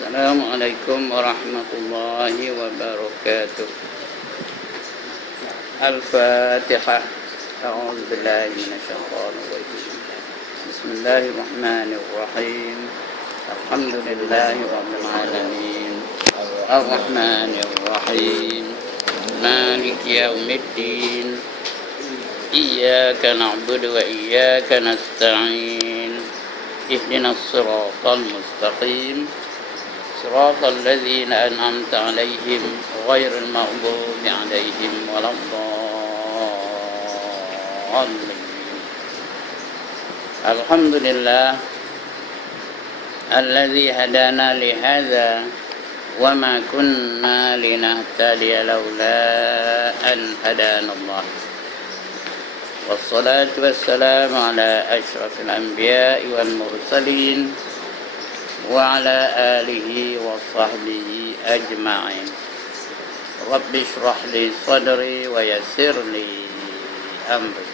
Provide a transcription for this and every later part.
Assalamualaikum warahmatullahi wabarakatuh. Al-Fatihah. A'udzu billahi minasyaitonir rajim. Bismillahirrahmanirrahim. Alhamdulillahi rabbil alamin. Ar-Rahmanir Rahim. Maliki yaumiddin. Iyyaka na'budu wa iyyaka nasta'in. Ihdinas siratal mustaqim. Siratal ladzina an'amta 'alaihim ghairil maghdubi 'alaihim waladdallin. Alhamdulillah alladzi hadana li hadza wa ma kunna linahtadiya laula an hadanallah. Wassalatu wassalamu ala asyrafil anbiya'i wal mursalin wa ala alihi wa sahbihi ajma'in. Rabbi shrah li sadri wa yassir li amri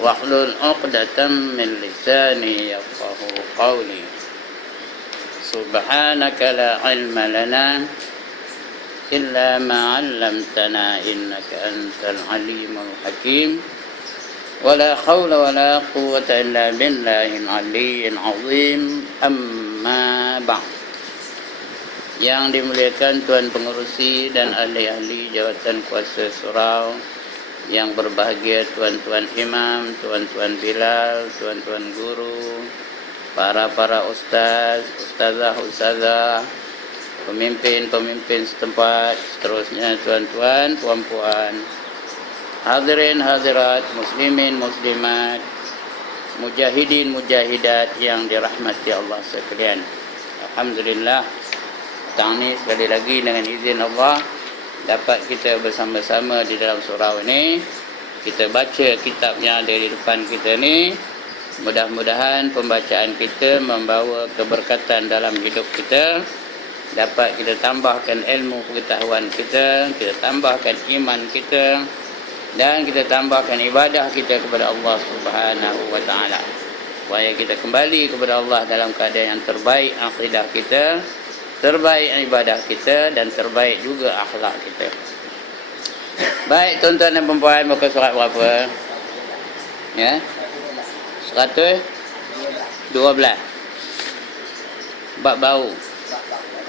wahlul 'uqdatam min lisani yafqahu qawli. Subhanaka la ilma lana illa ma 'allamtana innaka antal alimul hakim. Wala haula wala quwwata illa billahil aliyyil azim. Amma ba'd. Yang dimuliakan Tuan Pengerusi dan ahli-ahli jawatan kuasa surau, yang berbahagia tuan-tuan imam, tuan-tuan bilal, tuan-tuan guru, para ustaz, ustazah, pemimpin setempat, seterusnya tuan-tuan, puan-puan, hadirin hadirat, muslimin muslimat, mujahidin mujahidat yang dirahmati Allah sekalian. Alhamdulillah, petang ni sekali lagi dengan izin Allah dapat kita bersama-sama di dalam surau ini. Kita baca kitab yang ada di depan kita ni. Mudah-mudahan pembacaan kita membawa keberkatan dalam hidup kita. Dapat kita tambahkan ilmu pengetahuan kita, kita tambahkan iman kita, dan kita tambahkan ibadah kita kepada Allah Subhanahu wa taala. Supaya kita kembali kepada Allah dalam keadaan yang terbaik akidah kita, terbaik ibadah kita, dan terbaik juga akhlak kita. Baik tuan-tuan dan puan-puan, muka surat berapa? Ya. 112. Bab bau.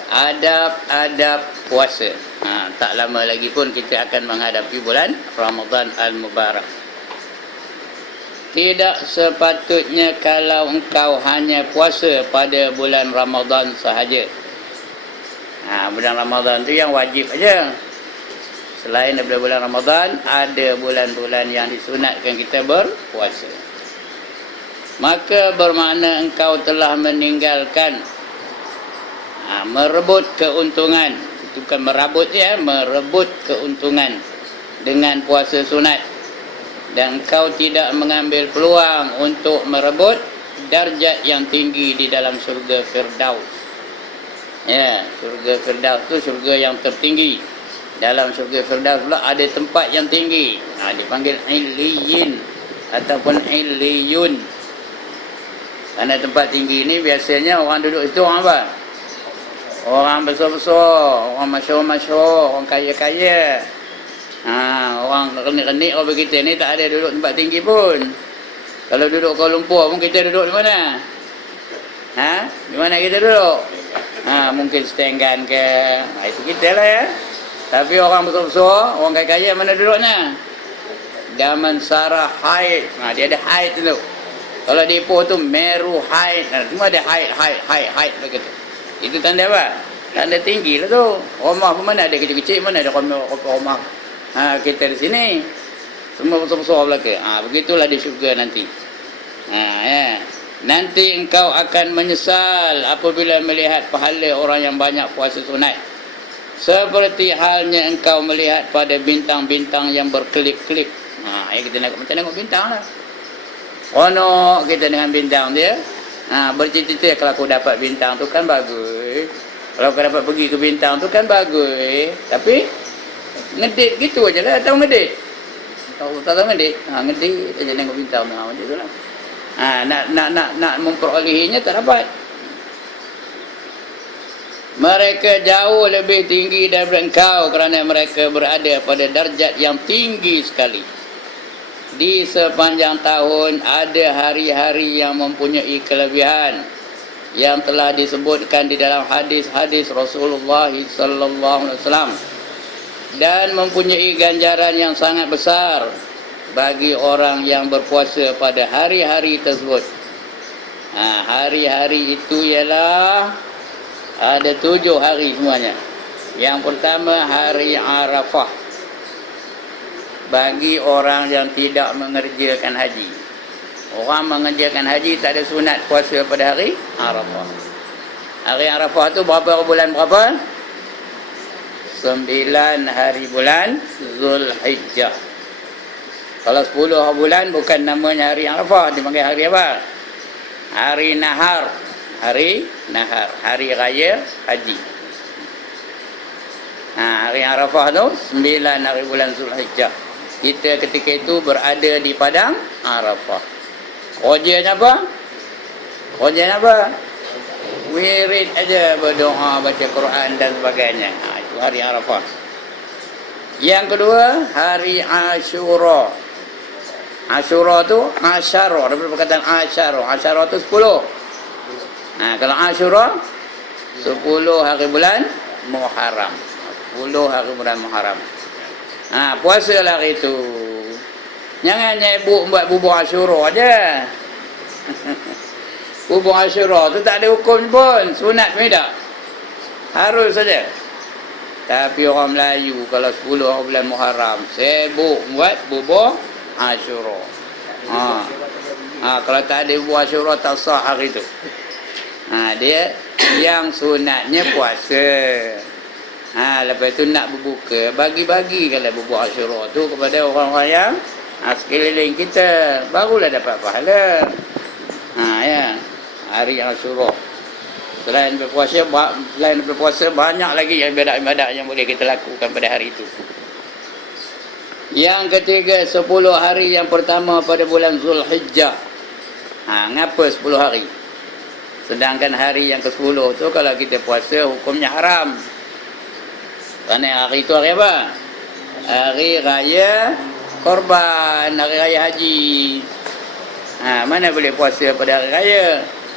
Adab-adab puasa. Tak lama lagi pun kita akan menghadapi bulan Ramadan Al-Mubarak. Tidak sepatutnya kalau engkau hanya puasa pada bulan Ramadan sahaja. Bulan Ramadan tu yang wajib aja. Selain daripada bulan Ramadan, ada bulan-bulan yang disunatkan kita berpuasa. Maka bermakna engkau telah meninggalkan merebut keuntungan. Itu bukan merabut ya, merebut keuntungan dengan puasa sunat. Dan engkau tidak mengambil peluang untuk merebut darjat yang tinggi di dalam syurga Firdaus. Ya, syurga Firdaus tu syurga yang tertinggi. Dalam syurga Firdaus pula ada tempat yang tinggi. Dipanggil Illiyin ataupun Illiyun. Karena tempat tinggi ni biasanya orang duduk itu orang apa? Orang besar-besar, orang masyhur-masyhur, orang kaya-kaya. Orang renik-renik orang begitu ni tak ada duduk tempat tinggi pun. Kalau duduk Kuala Lumpur pun kita duduk di mana? Di mana kita duduk? Mungkin setenggan ke. Itu kita lah ya. Tapi orang besar-besar, orang kaya-kaya mana duduknya? Damansara Haid. Dia ada Haid tu. Kalau di Ipoh tu Meru Haid. Semua ada Haid begitu. Itu tanda apa? Tanda tinggi lah tu. Rumah pun mana ada kecil-kecil, mana ada rumah kita di sini. Semua besar-besar belaka. Begitulah di syurga nanti. Ya. Nanti engkau akan menyesal apabila melihat pahala orang yang banyak puasa sunat. Seperti halnya engkau melihat pada bintang-bintang yang berkelip-kelip. Kita macam tengok bintang lah. Onok kita dengan bintang dia. Bercita-cita kalau aku dapat bintang tu kan bagus. Kalau aku dapat pergi ke bintang tu kan bagus. Tapi ngedit gitu aja lah. Tahu ngedit? Tak tahu ngedit? Ngedit aja tengok bintang tu. Macam tu lah. Nak memperolehinya tak dapat. Mereka jauh lebih tinggi daripada engkau kerana mereka berada pada darjat yang tinggi sekali. Di sepanjang tahun ada hari-hari yang mempunyai kelebihan yang telah disebutkan di dalam hadis-hadis Rasulullah sallallahu alaihi wasallam dan mempunyai ganjaran yang sangat besar bagi orang yang berpuasa pada hari-hari tersebut. Hari-hari itu ialah ada 7 hari semuanya. Yang pertama hari Arafah, bagi orang yang tidak mengerjakan haji. Orang mengerjakan haji tak ada sunat puasa pada hari Arafah. Hari Arafah tu berapa bulan berapa? 9 hari bulan Zulhijjah. Kalau 10 bulan bukan namanya hari Arafah, dipanggil hari apa? Hari Nahar. Hari Nahar, hari raya haji. Hari Arafah tu 9 hari bulan Zulhijjah. Kita ketika itu berada di padang Arafah. Kerjanya apa? Kerjanya apa? Wirid aja, berdoa, baca Quran dan sebagainya. Itu hari Arafah. Yang kedua, hari Ashura. Ashura tu Asyara, daripada perkataan Asyara. Asyara tu 10. Kalau Ashura 10 hari bulan Muharram. 10 hari bulan Muharram. Puasalah hari itu. Jangan nyebut buat bubur Ashura aja. Bubur Ashura tu tak ada hukum pun, sunat pun tak. Harus saja. Tapi orang Melayu kalau 10 hari bulan Muharram sibuk buat bubur Ashura. Kalau tak ada bubur Ashura tak sah hari tu. Dia yang sunatnya puasa. Lepas tu nak berbuka, bagi-bagi kalau bubur Ashura tu kepada orang-orang yang sekeliling kita, barulah dapat pahala. Ya, hari Ashura. Selain berpuasa banyak lagi ibadat-ibadat yang boleh kita lakukan pada hari itu. Yang ketiga, 10 hari yang pertama pada bulan Zulhijjah. Ngapa 10 hari? Sedangkan hari yang ke-10 tu kalau kita puasa hukumnya haram. Kerana hari itu hari apa? Hari raya korban, hari raya haji. Mana boleh puasa pada hari raya?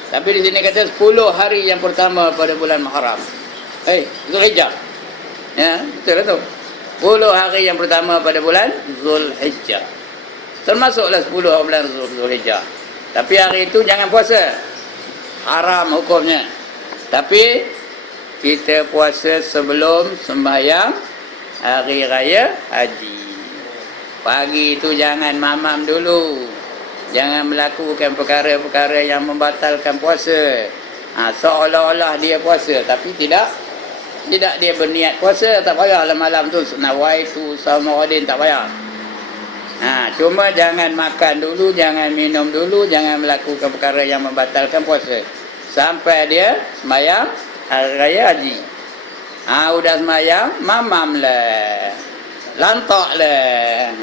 Tapi di sini kata 10 hari yang pertama pada bulan Muharram. Zulhijjah. Ya, betul lah tu. 10 hari yang pertama pada bulan Zulhijjah. Termasuklah 10 hari bulan Zulhijjah. Tapi hari itu jangan puasa. Haram hukumnya. Tapi kita puasa sebelum sembahyang hari raya haji. Pagi itu jangan mamam dulu. Jangan melakukan perkara-perkara yang membatalkan puasa. Seolah-olah dia puasa tapi tidak dia berniat puasa, tak payahlah malam tu nawaitu saumaradin, tak payah. Cuma jangan makan dulu, jangan minum dulu, jangan melakukan perkara yang membatalkan puasa sampai dia sembahyang hari raya haji. Udah sembahyang, mamam lah, lantak lah.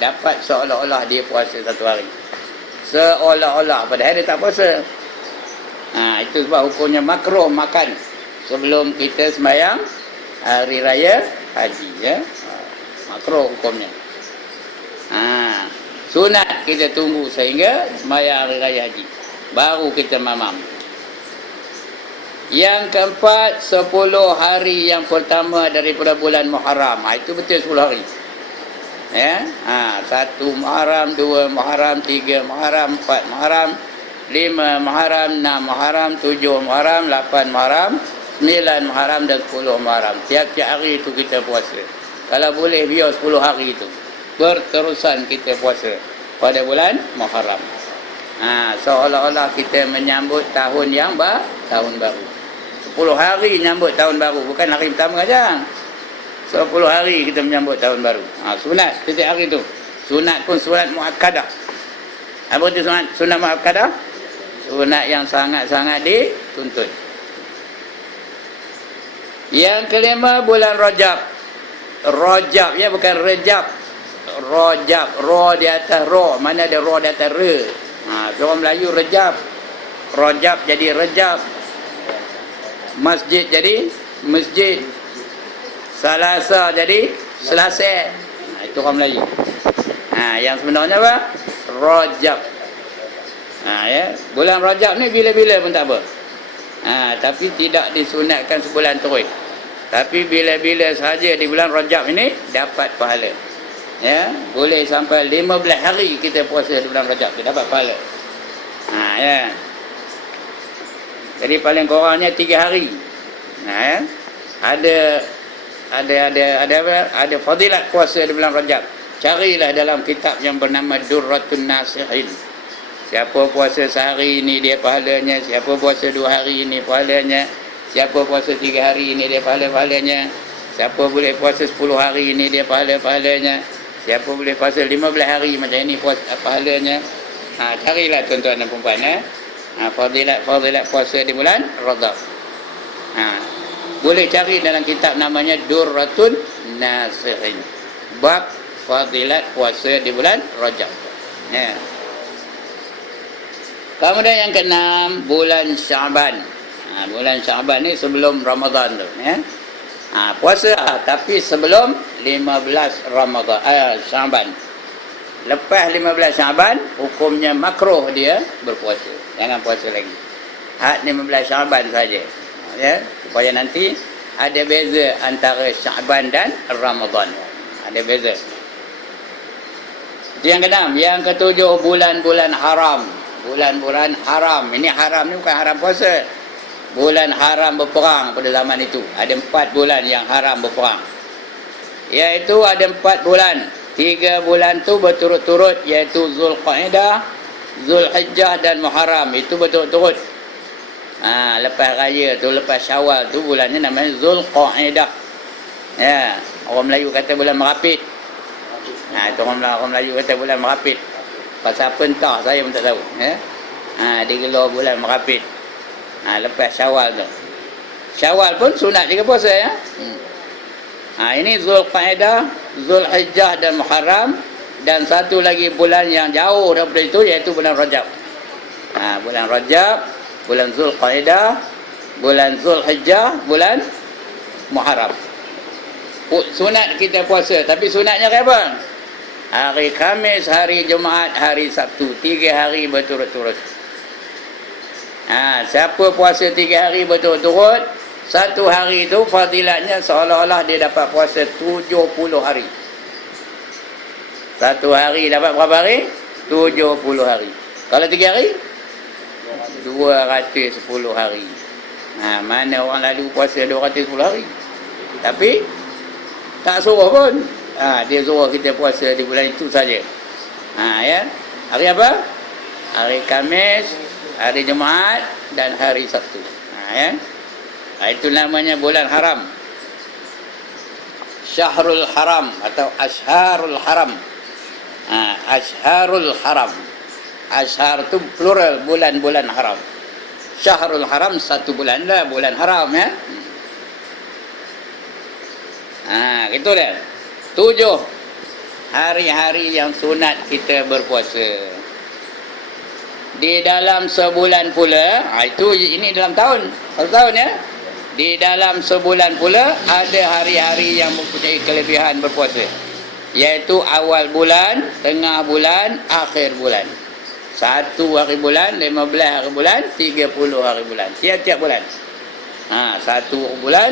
Dapat seolah-olah dia puasa satu hari, seolah-olah padahal dia tak puasa. Itu sebab hukumnya makruh makan sebelum kita sembahyang hari raya haji, ya. Makruh hukumnya. Sunat kita tunggu sehingga sembahyang hari raya haji, baru kita mamam. Yang keempat, 10 hari yang pertama daripada bulan Muharram. Itu betul 10 hari. Ya. 1 Muharram, 2 Muharram, 3 Muharram, 4 Muharram, 5 Muharram, 6 Muharram, 7 Muharram, 8 Muharram, 9 Muharram dan 10 Muharram. Tiap-tiap hari itu kita puasa. Kalau boleh biar 10 hari itu berterusan kita puasa pada bulan Muharram. Seolah-olah kita menyambut tahun yang tahun baru. 10 hari nyambut tahun baru, bukan hari pertama saja. 10 hari kita menyambut tahun baru. Sunat setiap hari itu. Sunat pun sunat muakkadah. Apa itu sunat muakkadah? Sunat yang sangat-sangat dituntut. Yang kelima, bulan Rajab. Rajab, ya, bukan Rejab. Rajab, ra di atas ra, mana ada ra di atas ra. Orang Melayu Rejab. Rajab jadi Rejab. masjid jadi masjid, Selasa jadi Selasa. Itu orang Melayu. Yang sebenarnya apa? Rajab. Ya, bulan Rajab ni bila-bila pun tak apa. Tapi tidak disunatkan sebulan terus. Tapi bila-bila saja di bulan Rajab ini dapat pahala. Ya, boleh sampai 15 hari kita puasa di bulan Rajab, kita dapat pahala. Ya. Jadi paling kurangnya 3 hari. Ya. Ada fadilat puasa di bulan Rajab. Carilah dalam kitab yang bernama Durratun Nasihin. Siapa puasa sehari ini dia pahalanya, siapa puasa 2 hari ini pahalanya, siapa puasa 3 hari ini dia pahalanya, siapa boleh puasa 10 hari ini dia pahalanya, siapa boleh puasa 15 hari macam ini pahalanya. Carilah tuan-tuan dan puan-puan, fadilat puasa di bulan Rajab. Boleh cari dalam kitab namanya Durratun Nasihin, bab fadilat puasa di bulan Rajab. Ya. Kemudian yang keenam, bulan Syaban. Bulan Syaban ni sebelum Ramadan tu, ya. Puasa tapi sebelum 15 Ramadan, Syaban. Lepas 15 Syaban, hukumnya makruh dia berpuasa. Jangan puasa lagi. 15 Syaban saja. Ya, supaya nanti ada beza antara Syaban dan Ramadan. Ada beza. Itu yang keenam. Yang ketujuh, bulan-bulan haram. Bulan-bulan haram. Ini haram ni bukan haram puasa. Bulan haram berperang pada zaman itu. Ada 4 bulan yang haram berperang. Iaitu ada 4 bulan. 3 bulan tu berturut-turut, iaitu Zulqa'dah, Zulhijjah dan Muharram. Itu berturut-turut. Lepas raya tu, lepas Syawal tu, bulannya namanya Zulqa'dah. Ya, orang Melayu kata bulan Merapit. Itu orang Melayu kata bulan Merapit. Pasal apa entah, saya pun tak tahu. Ya? Dia gelar bulan Merapit. Lepas Syawal tu. Syawal pun sunat juga puasa, ya. Ini Zulqa'dah, Zulhijjah dan Muharram. Dan satu lagi bulan yang jauh daripada itu, iaitu bulan Rajab. Bulan Rajab, bulan Zulqa'dah, bulan Zulhijjah, bulan Muharram. Sunat kita puasa. Tapi sunatnya kayak apa? Hari Khamis, hari Jumaat, hari Sabtu. 3 hari berturut-turut. Siapa puasa 3 hari berturut-turut, satu hari itu fadilatnya seolah-olah dia dapat puasa 70 hari. Satu hari dapat berapa hari? 70 hari. Kalau 3 hari? 210 hari. Mana orang lalu puasa 210 hari. Tapi tak suruh pun. Dia suruh kita puasa di bulan itu saja. Ya. Hari apa? Hari Khamis, hari Jumaat dan hari Sabtu. Ya. Itu namanya bulan haram. Syahrul Haram atau Ashharul Haram. Ashharul Haram. Ashhar tu plural, bulan-bulan haram. Syahrul Haram satu bulan lah, bulan haram, ya. Gitu dah. 7 hari-hari yang sunat kita berpuasa. Di dalam sebulan pula, ini dalam tahun, satu tahun, ya. Di dalam sebulan pula ada hari-hari yang mempunyai kelebihan berpuasa. Iaitu awal bulan, tengah bulan, akhir bulan. 1 hari bulan, 15 hari bulan, 30 hari bulan. Tiap-tiap bulan. 1 bulan,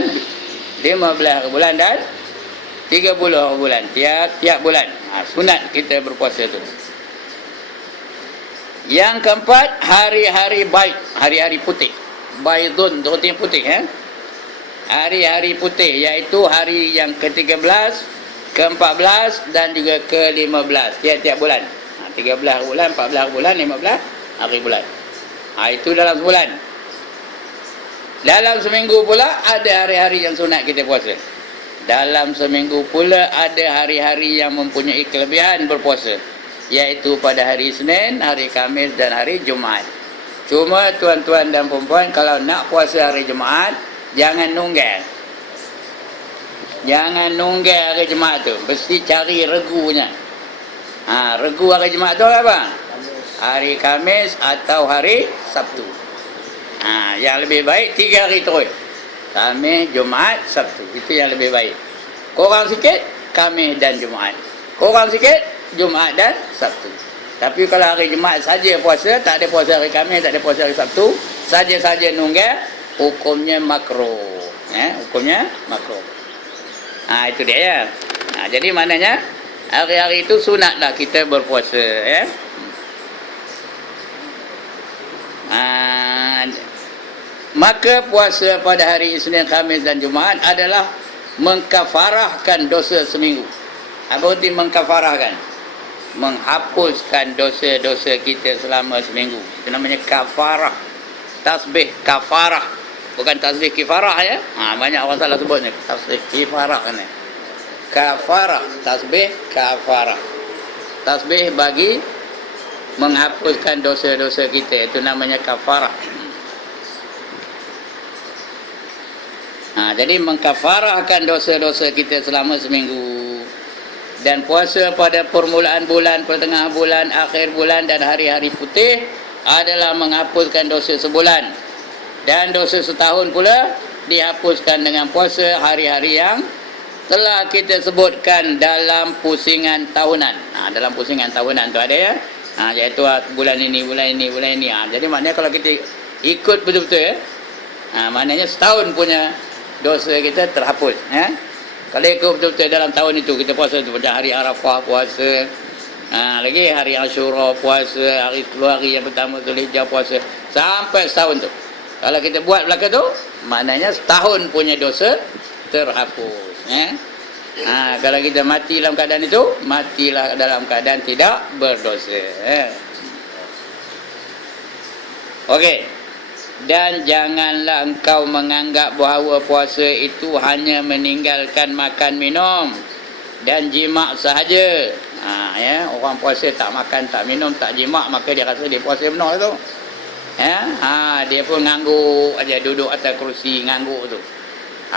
15 hari bulan dan 30 hari bulan. Tiap-tiap bulan. Sunat kita berpuasa tu. Yang keempat, hari-hari baik. Hari-hari putih. Baidun, artinya putih. Hari-hari putih, iaitu hari yang ke-13, ke-14 dan juga ke-15. Tiap-tiap bulan. 13 hari bulan, 14 hari bulan, 15 hari bulan. Itu dalam sebulan. Dalam seminggu pula ada hari-hari yang sunat kita puasa. Dalam seminggu pula ada hari-hari yang mempunyai kelebihan berpuasa. Iaitu pada hari Isnin, hari Khamis dan hari Jumaat. Cuma tuan-tuan dan perempuan, kalau nak puasa hari Jumaat, jangan nunggal. Jangan nunggal hari Jumaat tu. Mesti cari regunya. Regu hari Jumaat tu apa? Hari Khamis atau hari Sabtu. Yang lebih baik 3 hari terus. Khamis, Jumaat, Sabtu. Itu yang lebih baik. Korang sikit, Khamis dan Jumaat. Korang sikit, Jumaat dan Sabtu. Tapi kalau hari Jumaat saja puasa, tak ada puasa hari Khamis, tak ada puasa hari Sabtu, saja-saja nunggal, hukumnya makruh. Hukumnya makruh. Itu dia ya. Jadi maknanya hari-hari itu sunatlah kita berpuasa ya. Maka puasa pada hari Isnin, Khamis dan Jumaat adalah mengkafarahkan dosa seminggu. Apa arti mengkafarahkan? Menghapuskan dosa-dosa kita selama seminggu. Itu namanya kafarah. Tasbih kafarah. Bukan tasbih kifarah ya. Banyak orang salah sebutnya. Tasbih kifarah kan. Kafarah. Tasbih kafarah. Tasbih bagi menghapuskan dosa-dosa kita. Itu namanya kafarah. Jadi mengkafarahkan dosa-dosa kita selama seminggu. Dan puasa pada permulaan bulan, pertengahan bulan, akhir bulan dan hari-hari putih adalah menghapuskan dosa sebulan. Dan dosa setahun pula dihapuskan dengan puasa hari-hari yang telah kita sebutkan dalam pusingan tahunan. Dalam pusingan tahunan tu ada ya. Iaitu bulan ini, bulan ini, bulan ini. Jadi maknanya kalau kita ikut betul-betul ya. Maknanya setahun punya dosa kita terhapus ya. Kalau ikut betul-betul dalam tahun itu kita puasa tu, macam hari Arafah puasa, lagi hari Ashura puasa, hari 10 hari yang pertama Zulhijjah puasa, sampai setahun tu. Kalau kita buat belakang tu, maknanya setahun punya dosa terhapus ya. Kalau kita mati dalam keadaan itu, matilah dalam keadaan tidak berdosa ya. Okey. Dan janganlah engkau menganggap bahawa puasa itu hanya meninggalkan makan minum dan jima' sahaja. Ya, orang puasa tak makan, tak minum, tak jima', maka dia rasa dia puasa benar tu. Ya, dia pun ngangguk aja, duduk atas kerusi ngangguk tu.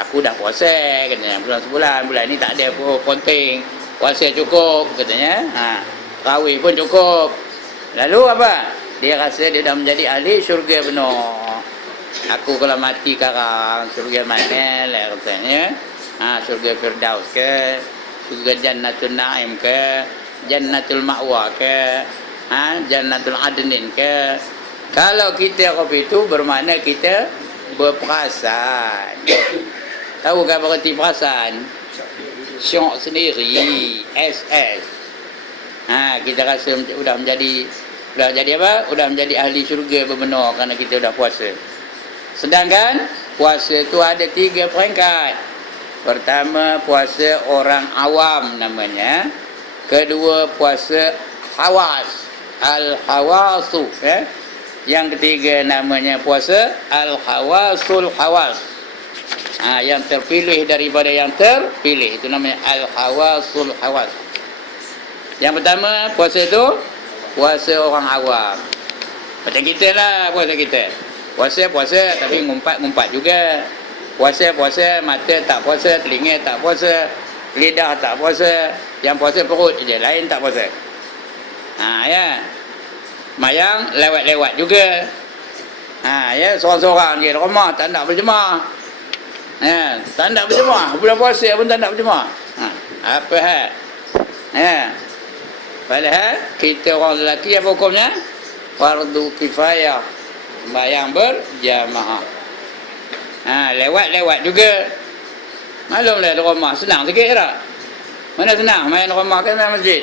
Aku dah puasa katanya sebulan, bulan ni tak ada pun penting. Puasa cukup katanya. Tarawih pun cukup. Lalu apa? Dia rasa dia dah menjadi ahli syurga benar. Aku kalau mati sekarang, syurga mana lah katanya. Syurga Firdaus ke, syurga Jannatul Naim ke, Jannatul Ma'wa ke, Jannatul Adnin ke. Kalau kita kopi itu bermakna kita berperasan. Tahu kan berarti perasan? Syok sendiri, SS. Kita rasa sudah menjadi apa? Sudah menjadi ahli syurga benar kerana kita sudah puasa. Sedangkan puasa itu ada 3 peringkat. Pertama, puasa orang awam namanya. Kedua, puasa hawas, al-hawasu ya. Yang ketiga namanya puasa al-hawasul hawas. Yang terpilih daripada yang terpilih, itu namanya al-hawasul hawas. Yang pertama, puasa itu puasa orang awam. Macam kita lah puasa kita. Puasa tapi ngumpat juga. Puasa mata tak puasa, telinga tak puasa, lidah tak puasa, yang puasa perut je, lain tak puasa. Ya. Mayang lewat-lewat juga. Ya, seorang-seorang dia rumah tak nak berjemaah. Tak nak berjemaah, bulan puasa pun tak nak berjemaah. Apa hal? Padahal kita orang lelaki apa hukumnya? Fardu kifayah, sembahyang berjamaah. Lewat-lewat juga. Maklumlah di rumah senang sikit tak? Mana senang main rumah kan main masjid.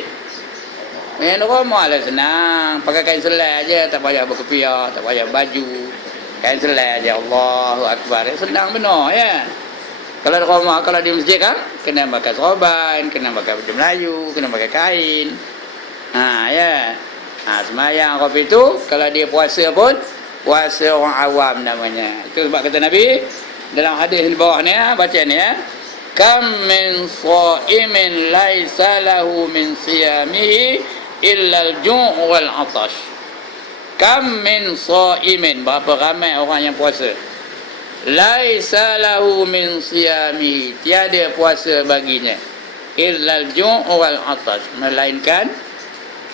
Main rumah lah senang, pakai kain selai aja, tak payah berkepiah, tak payah baju. Kain selai aja, Allahu Akbar. Senang benar ya. Kalau di rumah, kalau di masjid kan kena pakai sorban, kena pakai baju Melayu, kena pakai kain. Ya. Semayang kopi itu kalau dia puasa pun puasa orang awam namanya. Itu sebab kata Nabi dalam hadis di bawah ni baca ni kam min shaimin laisa lahu min siyamihi illa al-ju' wal 'atash. Kam min shaimin, berapa ramai orang yang puasa. Laisa lahu min siyamihi, tiada puasa baginya illa al-ju' wal 'atash, melainkan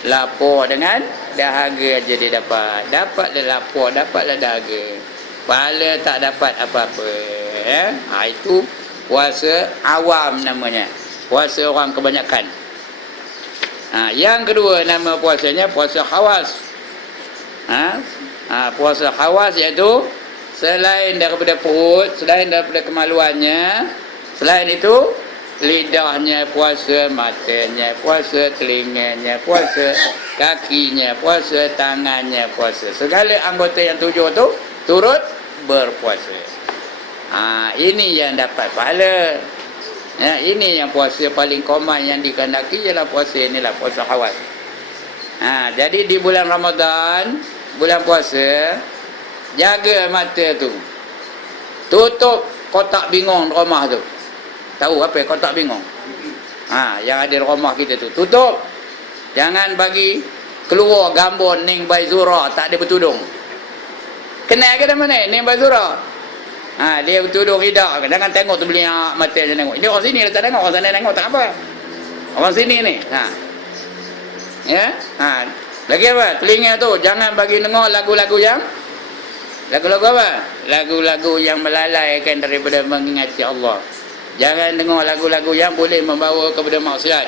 lapar dengan dahaga aja dia dapat. Dapatlah lapar, dapatlah dahaga. Pahala tak dapat apa-apa. ya. Itu puasa awam namanya. Puasa orang kebanyakan. Yang kedua nama puasanya puasa khawas. Puasa khawas iaitu selain daripada perut, selain daripada kemaluannya, selain itu lidahnya puasa, matanya puasa, telinganya puasa, kakinya puasa, tangannya puasa. Segala anggota yang 7 tu turut berpuasa. Ini yang dapat pahala. Ya, ini yang puasa paling common yang dikehendaki ialah puasa inilah, puasa khawas. Jadi di bulan Ramadan, bulan puasa, jaga mata tu. Tutup kotak bingung rumah tu. Tahu apa kotak bingung? Yang ada di rumah kita tu. Tutup. Jangan bagi keluar gambar Ning Baizura tak ada bertudung. Kenal ke nama ni? Ning Baizura. Dia bertudung hidak. Jangan tengok tu beliak mata je tengok. Dia orang sini tak tengok, orang sana tengok tak apa. Orang sini ni. Ya. Lagi apa? Telinga tu jangan bagi dengar lagu-lagu yang lagu-lagu apa? Lagu-lagu yang melalaikan daripada mengingati Allah. Jangan dengar lagu-lagu yang boleh membawa kepada maksiat.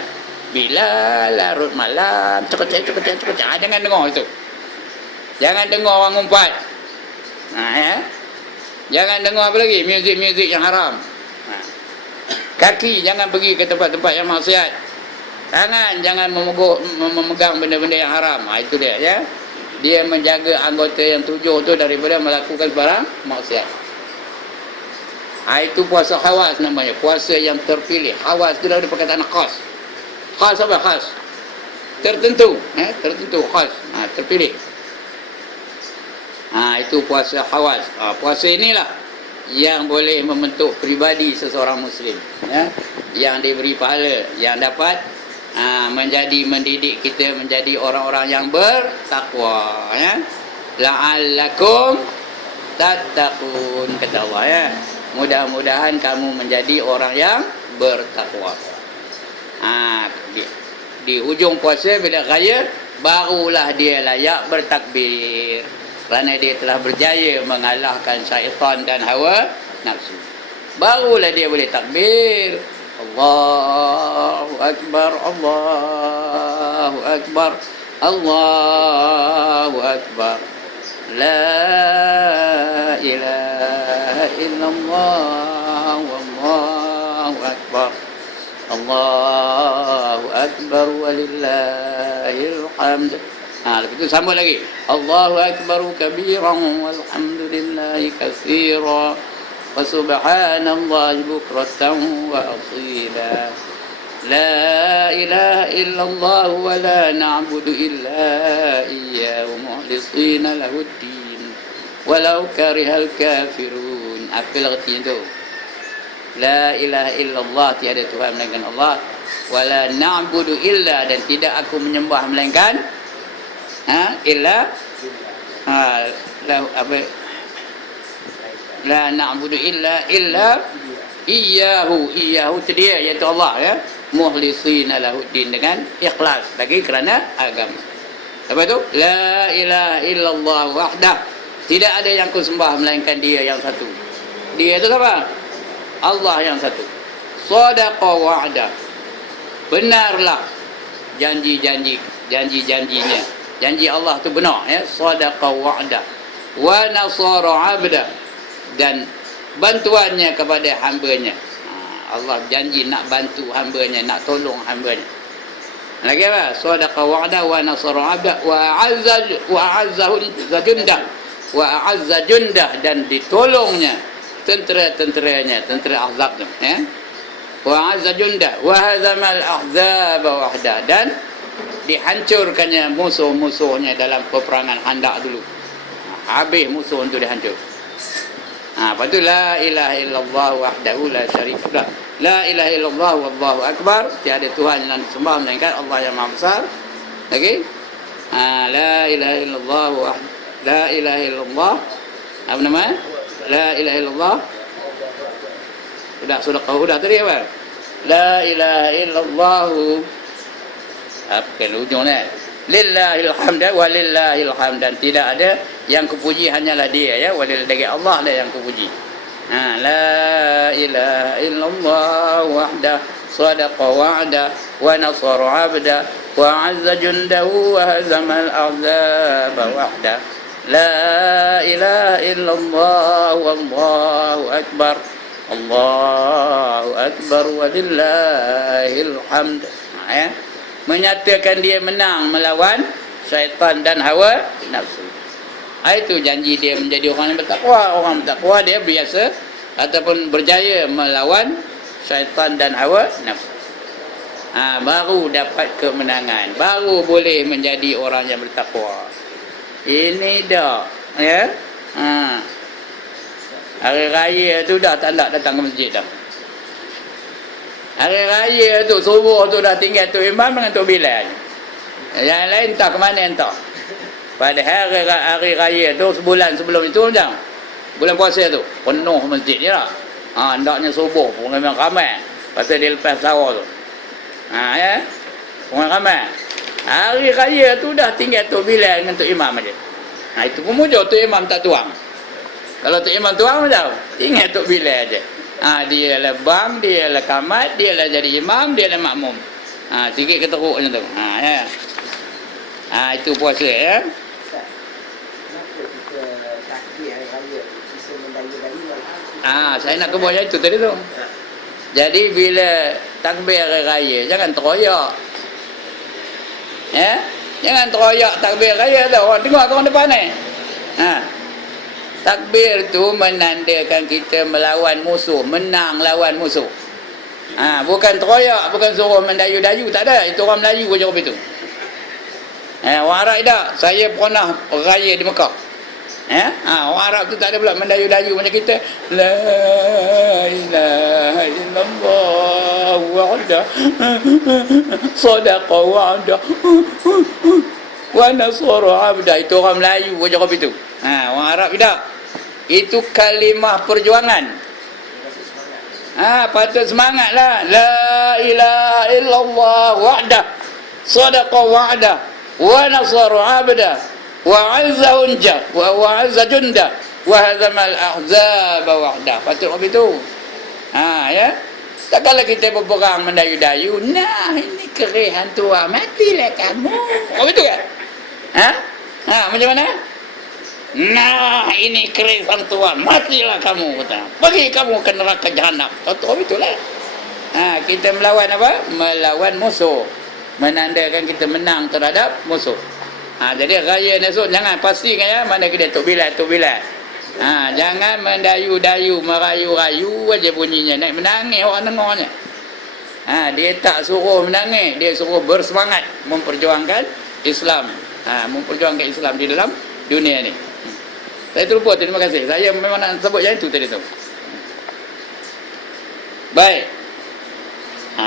Bila larut malam, cekecek. Jangan dengar itu. Jangan dengar orang umpat. Ya. Jangan dengar apa lagi? Muzik yang haram. Kaki jangan pergi ke tempat-tempat yang maksiat. Tangan jangan memegang benda-benda yang haram. Itu dia ya. Dia menjaga anggota yang 7 tu daripada melakukan barang maksiat. Itu puasa khawas namanya, puasa yang terpilih. Khawas itu dari perkataan khas. Khas apa? Khas tertentu, tertentu, khas, terpilih. Itu puasa khawas. Puasa inilah yang boleh membentuk pribadi seseorang muslim, ya, yang diberi pahala, yang dapat mendidik kita menjadi orang-orang yang bertakwa, ya. La'allakum tattaqun, kata Allah, ya. Mudah-mudahan kamu menjadi orang yang bertakwa. Di hujung puasa bila raya, barulah dia layak bertakbir, kerana dia telah berjaya mengalahkan syaitan dan hawa nafsu. Barulah dia boleh takbir. Allahu Akbar, Allahu Akbar, Allahu Akbar. La ilaha illallah, wallahu akbar. Allahu akbar walillahil hamd. Lepas itu sambung lagi. Allahu akbar kabiran walhamdulillahi katsiran wa subhanallahi bukratan wa asila. La ilaha illallah wa la na'budu illa iyyahu mukhlisina lahuddin walau karihal kafirun. Apa artinya tu? La ilaha illallah, tiada Tuhan melainkan Allah, wa la na'budu illa, dan tidak aku menyembah melainkan illa la na'budu illa iyyahu itu dia, iaitu Allah, ya. Mukhlisina lahuddin, dengan ikhlas bagi kerana agama. Apa itu? La ilaha illallah wahdah, tidak ada yang ku sembah melainkan dia yang satu. Dia itu apa? Allah yang satu. Sadaqa wa'dah, benarlah janji-janjinya. Janji Allah itu benar, ya. Sadaqa wa'dah wa nasara 'abda, dan bantuannya kepada hambanya. Allah janji nak bantu hambanya, nak tolong hambanya. Lagi apa? Sadaqa wa'da wa nasara 'abda wa a'azza jundah, dan ditolongnya tentera-tenteranya, tentera Ahzab tu, ya. Wa a'azza jundah wa hazamal ahzab wahda, dan dihancurkannya musuh-musuhnya dalam peperangan Khandaq dulu. Habis musuh itu dihancur. Lepas tu la ilaha illallah wahdahu la syarika lah. La ilaha illallah wallahu akbar, tiada Tuhan yang disembah melainkan Allah yang Maha Besar. Lagi la ilaha illallah la ilaha illallah, apa nama? La ilaha illallah. Sudah tadi apa? La ilaha illallah, apa ujung ni? Lillahil hamd wa lillahil hamd, dan tidak ada yang kupuji hanyalah dia, ya. Walillahi Allah lah yang kupuji. La ilaha illallah wahdah sadaqa wa'dah wa nasara 'abdah wa 'azza jundahu wa hazamal ahzaba wahdah. La ilaha illallah wallahu akbar. Allahu akbar walillahil hamd. Ya. Menyatakan dia menang melawan syaitan dan hawa nafsu. Itu janji dia menjadi orang yang bertakwa. Orang bertakwa dia biasa ataupun berjaya melawan syaitan dan hawa nafsu. Baru dapat kemenangan, baru boleh menjadi orang yang bertakwa. Ini dah, ya. Hari raya tu dah tak nak datang ke masjid dah. Hari raya tu subuh tu dah tinggal tu imam dengan tu Bilal. Yang lain tak ke mana entah. Padahal hari raya tu sebulan sebelum itu macam bulan puasa tu penuh masjid je lah. Hendaknya subuh pun memang ramai. Pasal dia lepas sahur tu. Ya. Pun ramai. Hari raya tu dah tinggal tu Bilal dengan tu imam aja. Itu pun mujur tu imam tak tuang. Kalau tu imam tuang macam ingat tu Bilal aja. Dia lah bang, dia lah kamat, dia lah jadi imam, dia lah makmum. Sikit keteruk macam tu. Ya. Itu puasa ya. Saya nak kebun itu tadi tu. Jadi bila takbir hari raya jangan teroyak. Ya? Jangan teroyak takbir raya tu. Orang tengok orang depan ni. Takbir tu menandakan kita melawan musuh, menang lawan musuh. Bukan teroyak, bukan suruh mendayu-dayu, tak ada. Itu orang Melayu je itu. Orang Arab tak. Saya pernah raya di Mekah. Orang Arab tu tak ada pula mendayu-dayu macam kita. La ilaha illallah wahdah sadaqa wa'dah wa nasara 'abdah. Itu orang Melayu je itu. Orang Arab tak. Itu kalimah perjuangan. Patut semangatlah. La ilaha illallah wahdah sadaqa wa'dah wa nasara 'abdah wa 'azza junda wa hazamal ahzaba wahdah. Patut begitu. Ya. Tak kalau kita berperang mendayu-dayu, nah ini kerih hantu, matilah kamu. Begitu kan? Macam mana? Nah ini kerih hantu, matilah kamu, kata. Pergi kamu ke neraka jahanam. Betul itulah. Kita melawan apa? Melawan musuh. Menandakan kita menang terhadap musuh. Jadi raya esok jangan pastikan ya mana kita Tok Bilal. Jangan mendayu-dayu, merayu-rayu aja bunyinya. Naik menangis orang dengarnya. Dia tak suruh menangis, dia suruh bersemangat memperjuangkan Islam. Memperjuangkan Islam di dalam dunia ni. Saya terlupa, terima kasih. Saya memang nak sebut yang itu tadi tu. Baik.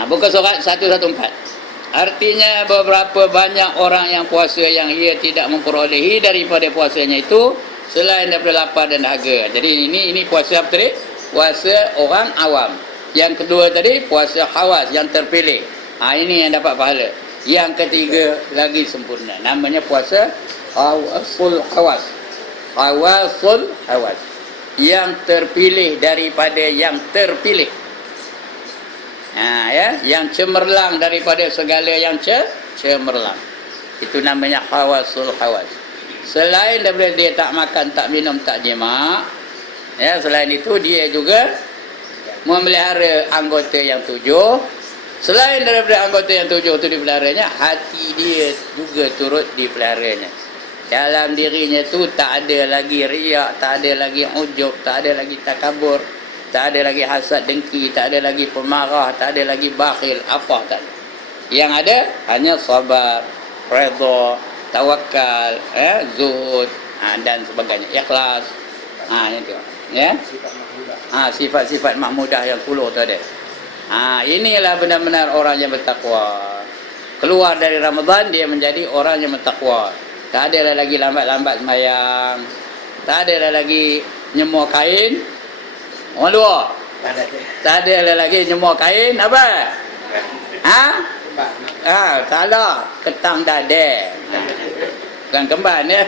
Buka surat 114. Artinya beberapa banyak orang yang puasa yang ia tidak memperolehi daripada puasanya itu selain daripada lapar dan dahaga. Jadi ini puasa apa tadi? Puasa orang awam. Yang kedua tadi puasa khawas yang terpilih. Ini yang dapat pahala. Yang ketiga lagi sempurna. Namanya puasa khawasul khawas. Khawasul khawas. Yang terpilih daripada yang terpilih. Ya, yang cemerlang daripada segala yang cemerlang. Itu namanya khawasul khawas. Selain daripada dia tak makan, tak minum, tak jima', ya, selain itu dia juga memelihara anggota yang 7. Selain daripada anggota yang 7 itu dipeliharanya, hati dia juga turut dipeliharanya. Dalam dirinya tu tak ada lagi riak, tak ada lagi ujub, tak ada lagi takabur, tak ada lagi hasad dengki, tak ada lagi pemarah, tak ada lagi bakhil, apa tak ada. Yang ada hanya sabar, redha, tawakal, zuhud, dan sebagainya, ikhlas. Itu. Ya. Sifat-sifat mahmudah yang 10 tu ada. Inilah benar-benar orang yang bertakwa. Keluar dari Ramadan dia menjadi orang yang bertakwa. Tak ada lagi lambat-lambat sembahyang. Tak ada lagi nyemur kain. Orang luar. Tak ada lagi nyemur kain apa? Salah, ketang dadek. Bukan kemban ya.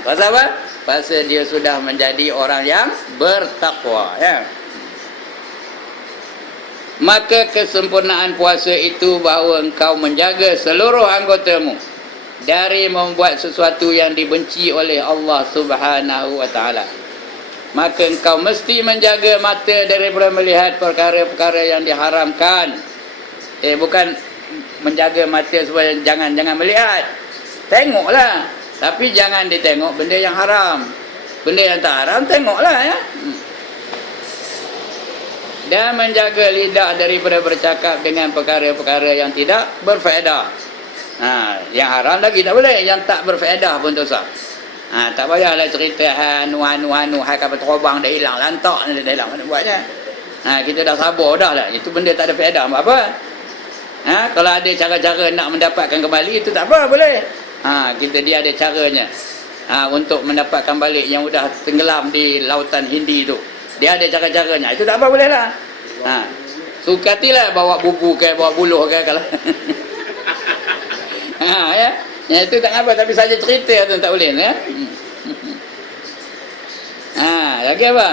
Pasal apa? pasal dia sudah menjadi orang yang bertakwa, ya. Maka kesempurnaan puasa itu bahawa engkau menjaga seluruh anggotamu dari membuat sesuatu yang dibenci oleh Allah Subhanahu wa taala. Maka engkau mesti menjaga mata daripada melihat perkara-perkara yang diharamkan. Bukan menjaga mata supaya jangan melihat. Tengoklah, tapi jangan ditengok benda yang haram. Benda yang tak haram tengoklah, ya. Dan menjaga lidah daripada bercakap dengan perkara-perkara yang tidak berfaedah. Yang haram lagi tak boleh, yang tak berfaedah pun dosa. Tak payahlah cerita anu hak apa terobang dah hilang, lantak dah hilang, mana buatnya. Kita dah sabar dah lah, itu benda tak ada faedah apa. Kalau ada cara-cara nak mendapatkan kembali, itu tak apa, boleh. Dia ada caranya untuk mendapatkan balik yang sudah tenggelam di lautan Hindi tu. Dia ada cara-caranya, itu tak apa, boleh lah. Sukatilah bawa bubu ke, bawa buluh ke kalau. Ya. Itu tak apa, tapi saja cerita tu tak boleh, ya. Lagi apa?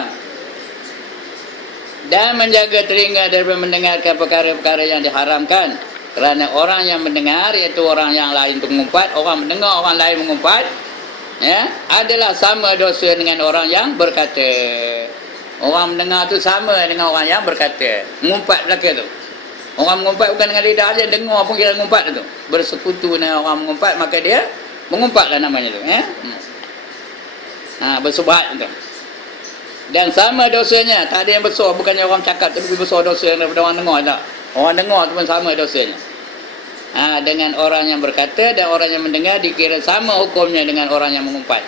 Dan menjaga telinga daripada mendengarkan perkara-perkara yang diharamkan. Kerana orang yang mendengar, iaitu orang yang lain itu mengumpat, orang mendengar orang lain mengumpat, ya, adalah sama dosa dengan orang yang berkata. Orang mendengar tu sama dengan orang yang berkata. Mengumpat belaka tu. Orang mengumpat bukan dengan lidah saja, dengar pun kira mengumpat tu. Bersekutu dengan orang mengumpat, maka dia mengumpatlah namanya tu, ya. Bersubhat tu. Dan sama dosanya, tak ada yang besar, bukannya orang cakap tapi besar dosa daripada orang dengar, tak. Orang dengar tu pun sama dosanya. Dengan orang yang berkata dan orang yang mendengar dikira sama hukumnya dengan orang yang mengumpat.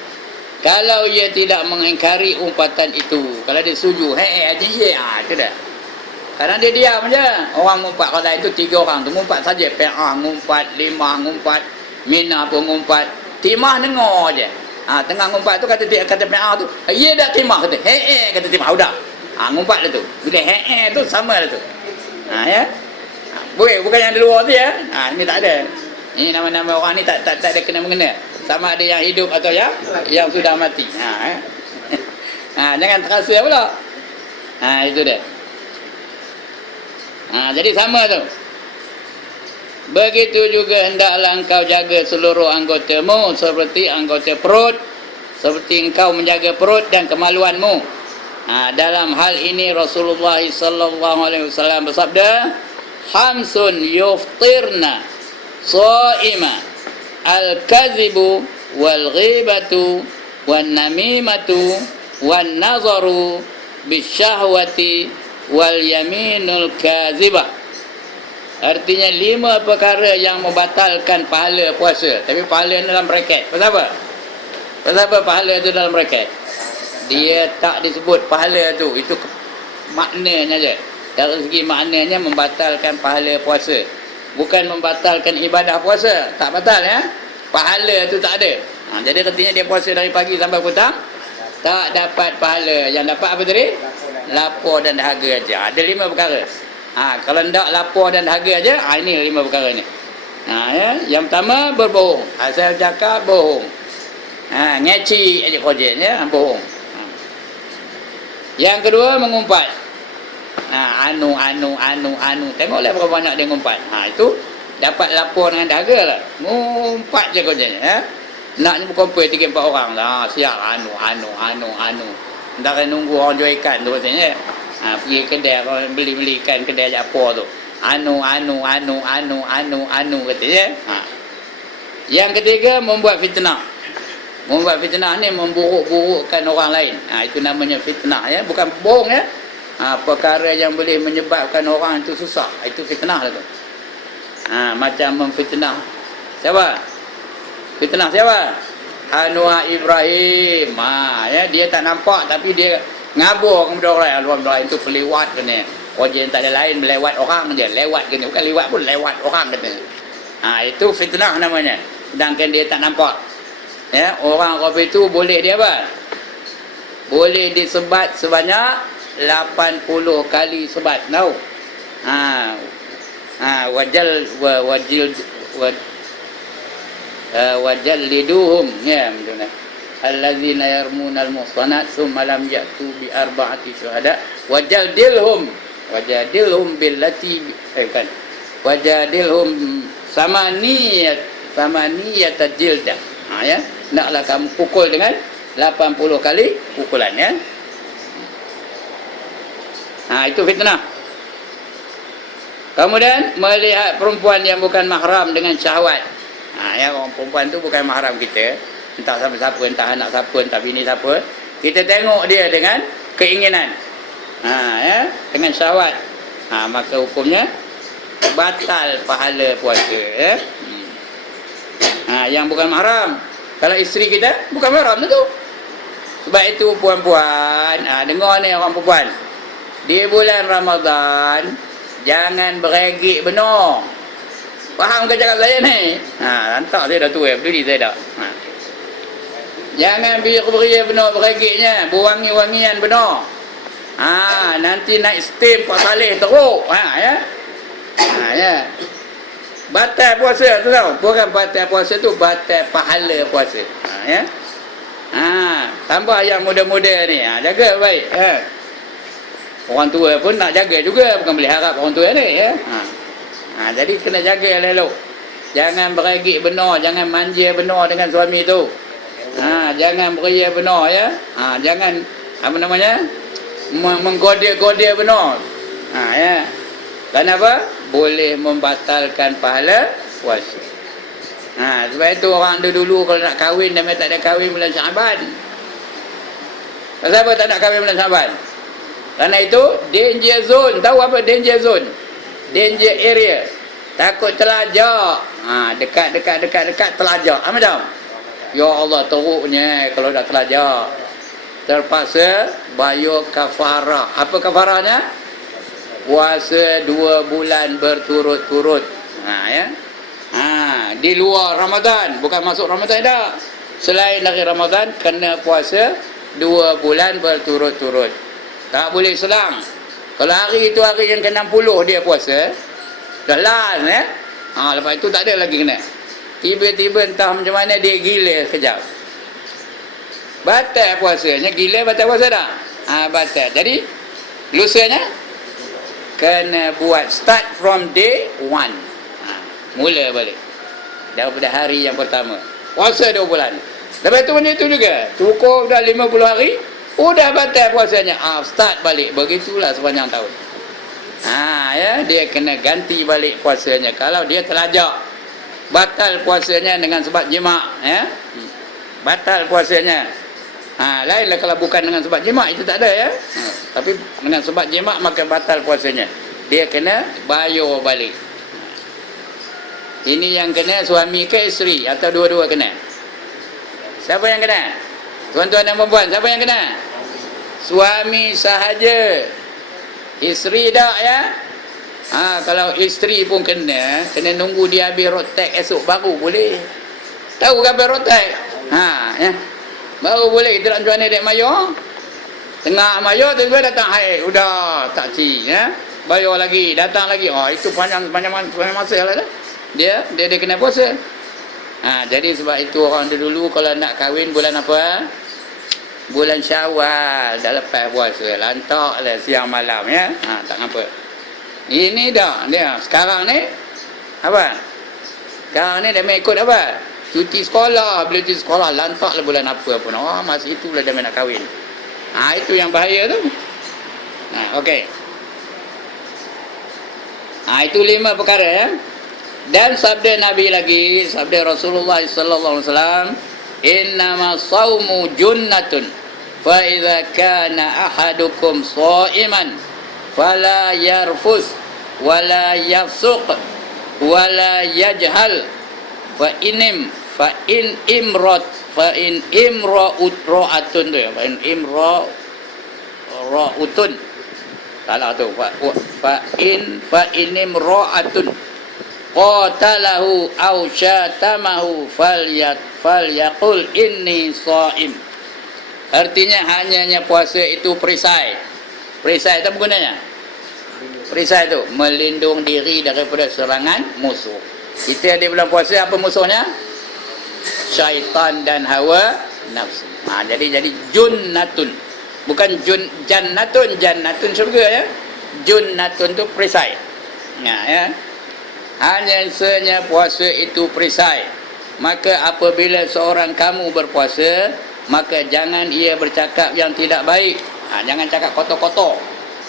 Kalau ia tidak mengingkari umpatan itu, kalau dia setuju, aja itu dah. Kadang dia diam je. Orang ngumpat, kalau itu 3 orang tu ngumpat saja. Pe'ah ngumpat, Limah ngumpat, Mina pun ngumpat. Timah dengar je. Tengah ngumpat tu kata Pe'ah tu, ya dah Timah kata. Kata Timah, udah. Ngumpat lah tu. Bila tu sama lah tu. Ya. Bukan yang di luar tu, ya. Ini tak ada. Ini nama-nama orang ni tak ada kena-mengena. Sama ada yang hidup atau yang sudah mati. Jangan terasa pula. Itu dia. Jadi sama tu. Begitu juga hendaklah engkau jaga seluruh anggotamu seperti anggota perut, seperti engkau menjaga perut dan kemaluanmu. Dalam hal ini Rasulullah sallallahu alaihi wasallam bersabda, "Hamsun yuftirna shaima al-kazibu wal ghibatu wan namimatu wan nazaru bisyahwati wal yaminul kazibah." Artinya 5 perkara yang membatalkan pahala puasa. Tapi pahala dalam bracket. Pasal apa? Pasal apa pahala itu dalam bracket? Dia tak disebut pahala tu. Itu maknanya je. Dari segi maknanya membatalkan pahala puasa. Bukan membatalkan ibadah puasa. Tak batal, ya. Pahala tu tak ada. Jadi artinya dia puasa dari pagi sampai petang, tak dapat pahala. Yang dapat apa tadi? Lapar dan dahaga aja. Ada 5 perkara. Kalau tidak lapar dan dahaga aja, ini 5 perkara ni. Ya. Yang pertama, berbohong. Asal cakap bohong. Ngeci aja kerjanya, bohong. Yang kedua, mengumpat. Anu. Tengoklah berapa banyak dia ngumpat. Itu dapat lapar dengan dahaga lah. Ngumpat je kerjanya, ya. Naknya berkumpul 3-4 orang lah. Siap anu. Entah nunggu orang jual ikan tu katanya. Pergi kedai, orang beli ikan kedai apa tu. Anu katanya. Yang ketiga, membuat fitnah. Membuat fitnah ni memburuk-burukkan orang lain. Itu namanya fitnah, ya. Bukan bohong, ya. Perkara yang boleh menyebabkan orang itu susah. Itu fitnah lah tu. Macam memfitnah siapa? Fitnah siapa? Anwar Ibrahim. Ya, dia tak nampak tapi dia ngabur kepada orang lain. Itu pelewat kena. Kerja yang tak ada lain, melewat orang je. Lewat kena. Bukan lewat pun, lewat orang kena. Itu fitnah namanya. Sedangkan dia tak nampak. Ya, orang kafir itu boleh dia apa? Boleh disebat sebanyak 80 kali sebat. Tahu? Wajal liduhum, ya, macam mana? allazina yarmunal muhsanat thumma lam ya'tu bi arba'ati syuhada wajadilhum billati kan wajadilhum samaniyat jildah. Ya, naklah kamu pukul dengan 80 kali pukulan, ya. Itu fitnah. Kemudian melihat perempuan yang bukan mahram dengan syahwat. Ya, orang perempuan tu bukan mahram kita, entah siapa-siapa, entah anak siapa, entah bini siapa, kita tengok dia dengan keinginan, ya, dengan syahwat, maka hukumnya batal pahala puasa, ya. Yang bukan mahram, kalau isteri kita bukan mahram tu. Sebab itu puan-puan, dengar ni orang perempuan, di bulan Ramadan jangan beregik benar. Faham ke cakap saya ni? Lantak saya dah tua, peduli saya dah. Jangan beria benar beregiknya, berwangi-wangian benar. Nanti naik steam Pak Saleh teruk. Ya. Ya. Batal puasa tu tau. Bukan batal puasa tu, batal pahala puasa. Ya. Tambah yang muda-muda ni, jaga baik. Orang tua pun nak jaga juga, bukan boleh harap orang tua ni, ya. Jadi kena jaga elok. Jangan beregik benar, jangan manja benar dengan suami tu. Jangan beria benar, ya. Jangan apa namanya? Menggoda-goda benar. Ya. Kenapa? Boleh membatalkan pahala puasa. Sebab itu orang dulu kalau nak kahwin dan tak ada kahwin bulan Syaban. Kenapa tak nak kahwin bulan Syaban? Kerana itu danger zone. Tahu apa danger zone? Danger area. Takut terlajak. Dekat terlajak. Macam? Ya Allah, teruknya kalau dah terlajak. Terpaksa bayar kafarah. Apa kafarahnya? Puasa 2 bulan berturut-turut. Ya. Di luar Ramadan, bukan masuk Ramadan dah. Selain dari Ramadan, kena puasa 2 bulan berturut-turut. Tak boleh selang. Kalau hari itu hari yang ke-60 dia puasa, dah lan, ya. Lepas itu tak ada lagi kena. Tiba-tiba entah macam mana dia gila sekejap. Batal puasanya, gila batal puasa tak? Batal. Jadi, lusanya kena buat start from day 1. Mula balik. Daripada hari yang pertama. Puasa 2 bulan. Lepas itu macam itu juga. Cukup dah 50 hari, udah batal puasanya. Start balik. Begitulah sepanjang tahun. Ya, dia kena ganti balik puasanya. Kalau dia terlajak, batal puasanya dengan sebab jima', ya. Batal puasanya. Lainlah kalau bukan dengan sebab jima', itu tak ada, ya. Tapi dengan sebab jima' maka batal puasanya. Dia kena bayar balik. Ini yang kena suami ke isteri atau dua-dua kena? Siapa yang kena? Tuan-tuan dan puan-puan, siapa yang kena? Suami sahaja. Isteri tak, ya? Kalau isteri pun kena nunggu dia habis rotek esok baru boleh. Tahu ke habis rotek? Ya. Baru boleh. Kita nak jual ni dek mayo. Tengah mayo tiba-tiba datang haid. Udah tak ci, ya. Bayar lagi, datang lagi. Itu panjang masa lah dah. Dia kena puasa. Jadi sebab itu orang dulu kalau nak kahwin bulan apa? Bulan Syawal, dah lepas puasa. Lantaklah siang malam, ya. Tak apa. Ini dah dia. Sekarang ni apa? Sekarang ni dia main ikut apa? Cuti sekolah. Bila cuti sekolah lantaklah bulan apa pun. Masa itulah dia main nak kahwin. Itu yang bahaya tu. Okey. Itu 5 perkara, ya. Dan sabda Nabi lagi, sabda Rasulullah sallallahu alaihi wasallam, "Innama shaumu junnatun, fa idza kana ahadukum shaiman fala yarfus wala yafsuq wala yajhal fa in imra'utun tu, fa in imra'utun salah tu, fa in imra'atun qatalahu aw syatamahu falyaqul inni shaim. Artinya hanya puasa itu perisai. Perisai itu gunanya. Perisai itu melindung diri daripada serangan musuh. Kita di bulan puasa apa musuhnya? Syaitan dan hawa nafsu. Jadi junnatun. Bukan jannatun. Jannatun syurga ya. Junnatun tu perisai. Ya. Hanya senya puasa itu perisai. Maka apabila seorang kamu berpuasa, maka jangan ia bercakap yang tidak baik. Jangan cakap kotor-kotor.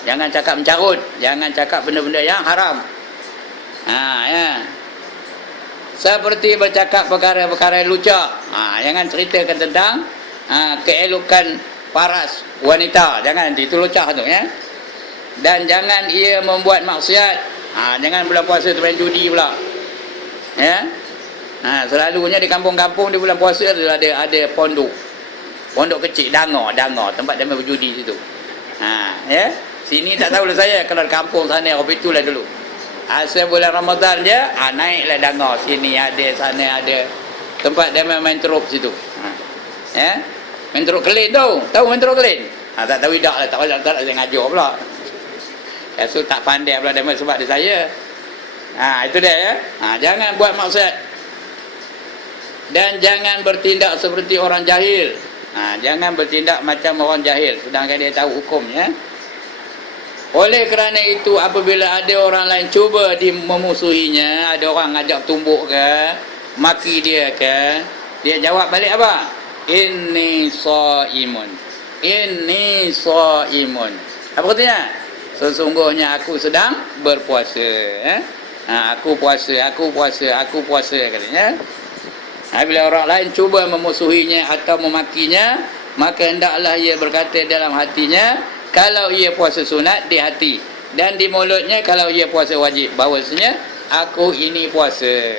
Jangan cakap mencarut. Jangan cakap benda-benda yang haram. Ya. Seperti bercakap perkara-perkara lucak. Jangan ceritakan tentang keelokan paras wanita. Jangan, itu lucak tu ya. Dan jangan ia membuat maksiat. Jangan bulan puasa tu main judi pula. Ya. Selalunya di kampung-kampung di bulan puasa ada pondok. Pondok kecil, dangar, tempat dia main berjudi situ. Ya. Sini tak tahulah saya, kalau di kampung sana orang itulah dulu. Asal bulan Ramadan dia, naiklah dangar. Sini ada, sana ada. Tempat dia main teruk situ. Ya. Main teruk kelin tu. Tahu main teruk kelin? Tak tahu dak lah, tak saya ngajar pula. So tak pandai pula dia sebab dia saya. Itu dia ya. Jangan buat maksiat. Dan jangan bertindak seperti orang jahil. Jangan bertindak macam orang jahil sedangkan dia tahu hukumnya. Oleh kerana itu apabila ada orang lain cuba memusuhinya, ada orang ngajak tumbuk ke, maki dia ke, dia jawab balik apa? Inni shaimun. Inni shaimun. Apa katanya? Sesungguhnya aku sedang berpuasa. Aku puasa katanya. Bila orang lain cuba memusuhinya atau memakinya, maka hendaklah ia berkata dalam hatinya, kalau ia puasa sunat di hati, dan di mulutnya kalau ia puasa wajib, bahawasanya aku ini puasa.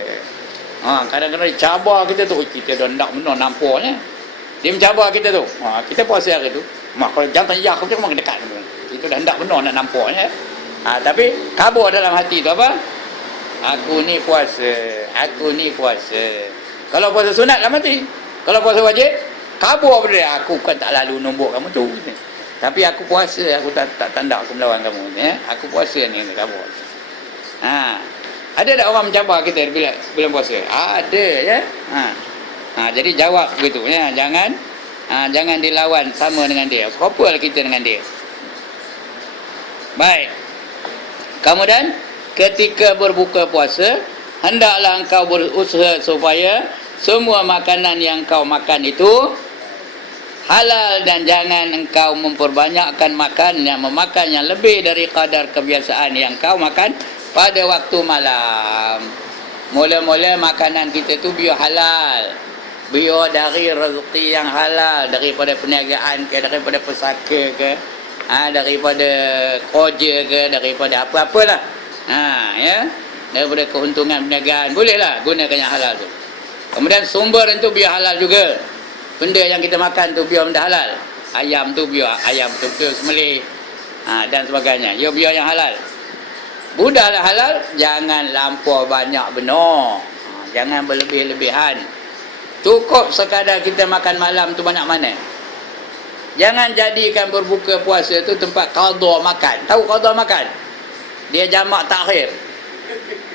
Kadang-kadang dia cabar kita tu, kita dah nak benar nampaknya. Dia mencabar kita tu. Kita puasa hari tu. Kalau jantan ya aku cuma dekat tu. Itu dah hendak benar nak nampaknya. Tapi kabur dalam hati tu apa? Aku ni puasa. Kalau puasa sunat lah mati. Kalau puasa wajib, kabur pada dia. Aku kan tak lalu nombor kamu tu. Tapi aku puasa, aku tak tanda aku melawan kamu. Aku puasa ni, kabur. Ada tak orang mencabar kita bila puasa? Ada ya. Jadi jawab begitu ya. Jangan dilawan sama dengan dia. Kopal kita dengan dia. Baik. Kemudian ketika berbuka puasa, hendaklah engkau berusaha supaya semua makanan yang kau makan itu halal, dan jangan engkau memperbanyakkan memakan yang lebih dari kadar kebiasaan yang kau makan pada waktu malam. Mula-mula makanan kita tu biar halal, biar dari rezeki yang halal, daripada perniagaan ke, daripada pesaka ke, daripada kerja ke, daripada apa-apalah. Ya, daripada keuntungan perniagaan, bolehlah gunakan yang halal tu. Kemudian sumber itu biar halal juga. Benda yang kita makan tu biar benda halal. Ayam tu biar ayam betul-betul sembelih, dan sebagainya. Ya, biar yang halal. Budahlah halal, jangan lampau banyak benar. Jangan berlebih-lebihan. Cukup sekadar kita makan malam tu banyak mana. Jangan jadikan berbuka puasa tu tempat qada makan. Tahu qada makan? Dia jamak takhir.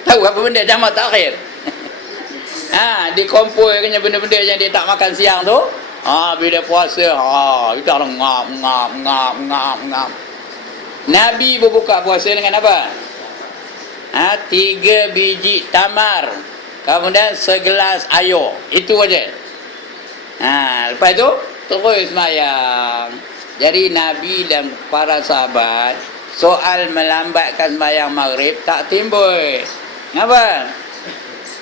Tahu apa benda jamak takhir? Dikumpulkannya benda-benda yang dia tak makan siang tu. Bila puasa, kita orang ngap. Nabi berbuka puasa dengan apa? 3 biji tamar, kemudian segelas air. Itu aja. Lepas itu terus sembahyang. Jadi Nabi dan para sahabat soal melambatkan sembahyang maghrib tak timbul. Kenapa?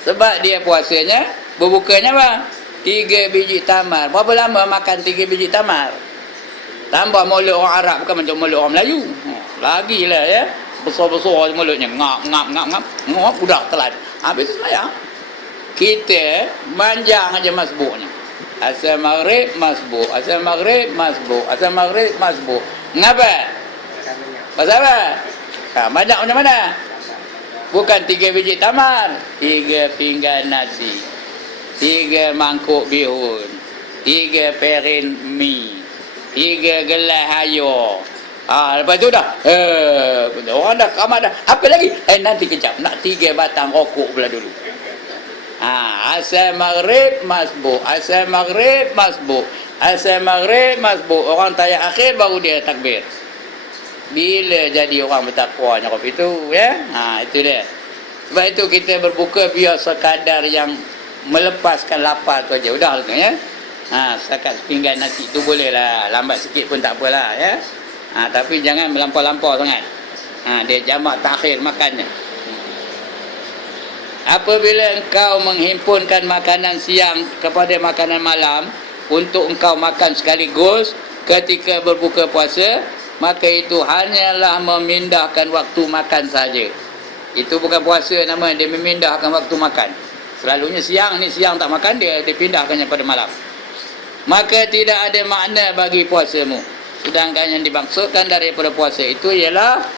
Sebab dia puasanya, berbukanya apa? 3 biji tamar. Berapa lama makan 3 biji tamar? Tambah mulut orang Arab, bukan macam mulut orang Melayu. Lagilah ya. Besar-besar mulutnya. Ngap, budak telan. Habis sembahyang. Kita manjang aja masbuknya. Asal maghrib masbuk, asal maghrib masbuk, asal maghrib masbuk. Ngapa? Pasal apa? Banyak macam mana? Bukan 3 biji tamar, 3 pinggan nasi, 3 mangkuk bihun, 3 perin mi, 3 gelas air. Lepas tu dah. Orang dah kamar dah. Apa lagi? Nanti kejap. Nak 3 batang rokok pula dulu. Asal maghrib masbuk, asal maghrib masbuk. Asal maghrib masbuk, orang tayat akhir baru dia takbir. Bila jadi orang bertakwa nyakap itu, ya? Itu dia. Sebab itu kita berbuka biar sekadar yang melepaskan lapar tu aja. Udah tu, ya? Setakat sepinggan nasi tu boleh lah. Lambat sikit pun tak apalah, ya? Tapi jangan melampau-lampau sangat. Dia jamak takhir makannya. Apabila engkau menghimpunkan makanan siang kepada makanan malam untuk engkau makan sekaligus ketika berbuka puasa, maka itu hanyalah memindahkan waktu makan saja. Itu bukan puasa nama, dia memindahkan waktu makan. Selalunya siang ni, siang tak makan, dia pindahkannya pada malam. Maka tidak ada makna bagi puasamu. Sedangkan yang dimaksudkan daripada puasa itu ialah